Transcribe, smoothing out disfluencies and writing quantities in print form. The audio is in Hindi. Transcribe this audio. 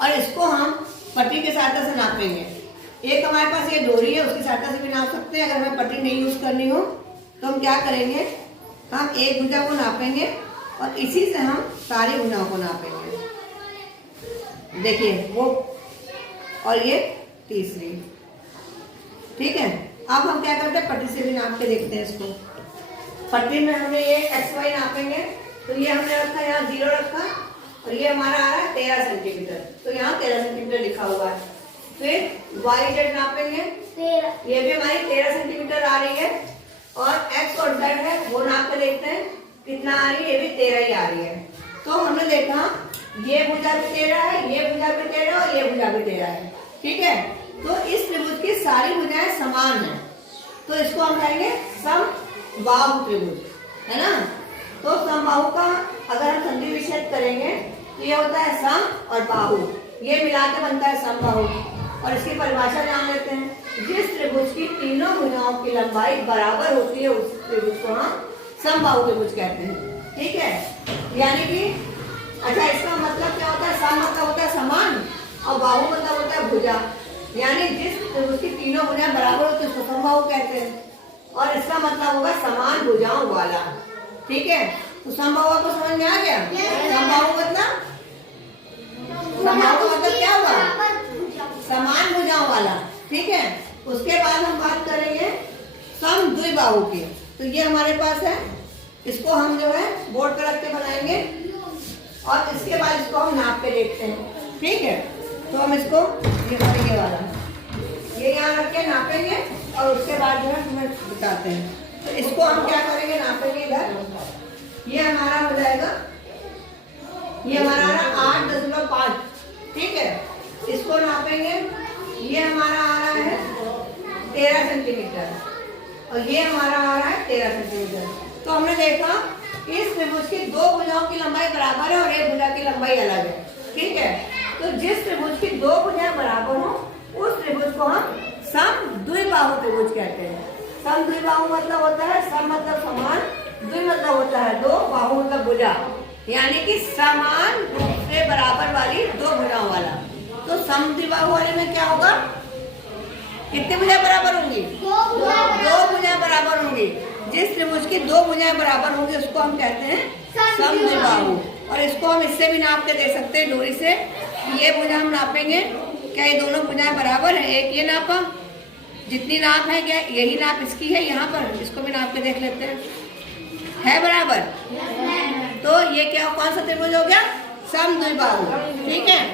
और इसको हम पट्टी के सहायता से नापेंगे। एक हमारे पास ये डोरी है, उसकी सहायता से भी नाप सकते हैं। अगर हमें पट्टी नहीं यूज करनी हो तो हम क्या करेंगे, हम एक भुजा को नापेंगे और इसी से हम सारी भुजाओं को नापेंगे। देखिए वो, और ये तीसरी। ठीक है, अब हम क्या करते हैं, पट्टी से भी नाप के देखते हैं इसको। पट्टी में हमने ये एक्स वाई नापेंगे, तो ये हमने रखा यहाँ 0 रखा और ये हमारा आ रहा है 13 सेंटीमीटर, तो यहाँ 13 सेंटीमीटर लिखा हुआ है। फिर वाई जेड नापेंगे, ये भी हमारी 13 सेंटीमीटर आ रही है, और एक्स और जेड है वो नाप के देखते हैं कितना आ रही है, ये भी 13 ही आ रही है। तो हमने देखा ये भुजा भी 13 है, ये भुजा भी 13 और ये भुजा भी 13 है। ठीक है, तो इस त्रिभुज की सारी भुजाएं समान है, तो इसको हम कहेंगे समबाहु त्रिभुज, है ना। तो समबाहु का अगर हम संधि विच्छेद करेंगे तो ये होता है सम और बाहु, ये मिला के बनता है समबाहु। और इसकी परिभाषा जान लेते हैं, जिस त्रिभुज की तीनों भुजाओं की लंबाई बराबर होती है उस त्रिभुज को हम समबाहु त्रिभुज कहते हैं। ठीक है, यानी कि अच्छा, इसका मतलब क्या होता है, सम मतलब होता है समान और बाहु मतलब होता है भुजा, यानी जिस त्रिभुज की तीनों भुजाएं बराबर होती है उसको समबाहु कहते हैं, और इसका मतलब होगा समान भुजाओं वाला। ठीक है, तो समबाहु को समझ में आ गया। समबाहु मतलब, समबाहु मतलब क्या हुआ, समान भुजाओं वाला। ठीक है, उसके बाद हम बात करेंगे समद्विबाहु की। तो ये हमारे पास है, इसको हम जो है बोर्ड पर रख के बनाएंगे और इसके बाद इसको हम नाप के देखते हैं। ठीक है, तो हम इसको ये वाला ये यहाँ रख के नापेंगे और उसके बाद जो है तुम्हें बताते हैं। तो इसको हम क्या करेंगे, नापेंगे इधर, ये हमारा हो जाएगा, ये हमारा 8.5। ठीक है, इसको नापेंगे, ये हमारा आ रहा है 13 सेंटीमीटर और ये हमारा आ रहा है 13 सेंटीमीटर। तो हमने देखा इस त्रिभुज की दो भुजाओं की लंबाई बराबर है और एक भुजा की लंबाई अलग है। ठीक है, तो जिस त्रिभुज की दो भुजाएं बराबर हो उस त्रिभुज को हम समद्विबाहु त्रिभुज कहते हैं। समद्विबाहु मतलब होता है, सम मतलब समान, द्वि मतलब होता है दो, बाहु मतलब भुजा, यानी कि समान रूप से बराबर वाली दो भुजाओं वाला। तो समद्विबाहु वाले में क्या होगा, कितनी भुजाएं बराबर होंगी, दो भुजाएं बराबर होंगी। जिस त्रिभुज की दो भुजाएं बराबर होंगी उसको हम कहते हैं समद्विबाहु। और इसको हम इससे भी नाप के दे सकते हैं डोरी से। ये भुजा हम नापेंगे, क्या ये दोनों भुजाएं बराबर है, एक ये नापा, जितनी नाप है क्या यही नाप इसकी है यहाँ पर, इसको भी नाप के देख लेते हैं, है बराबर। तो ये क्या, कौन सा त्रिभुज हो गया, समद्विबाहु। ठीक है।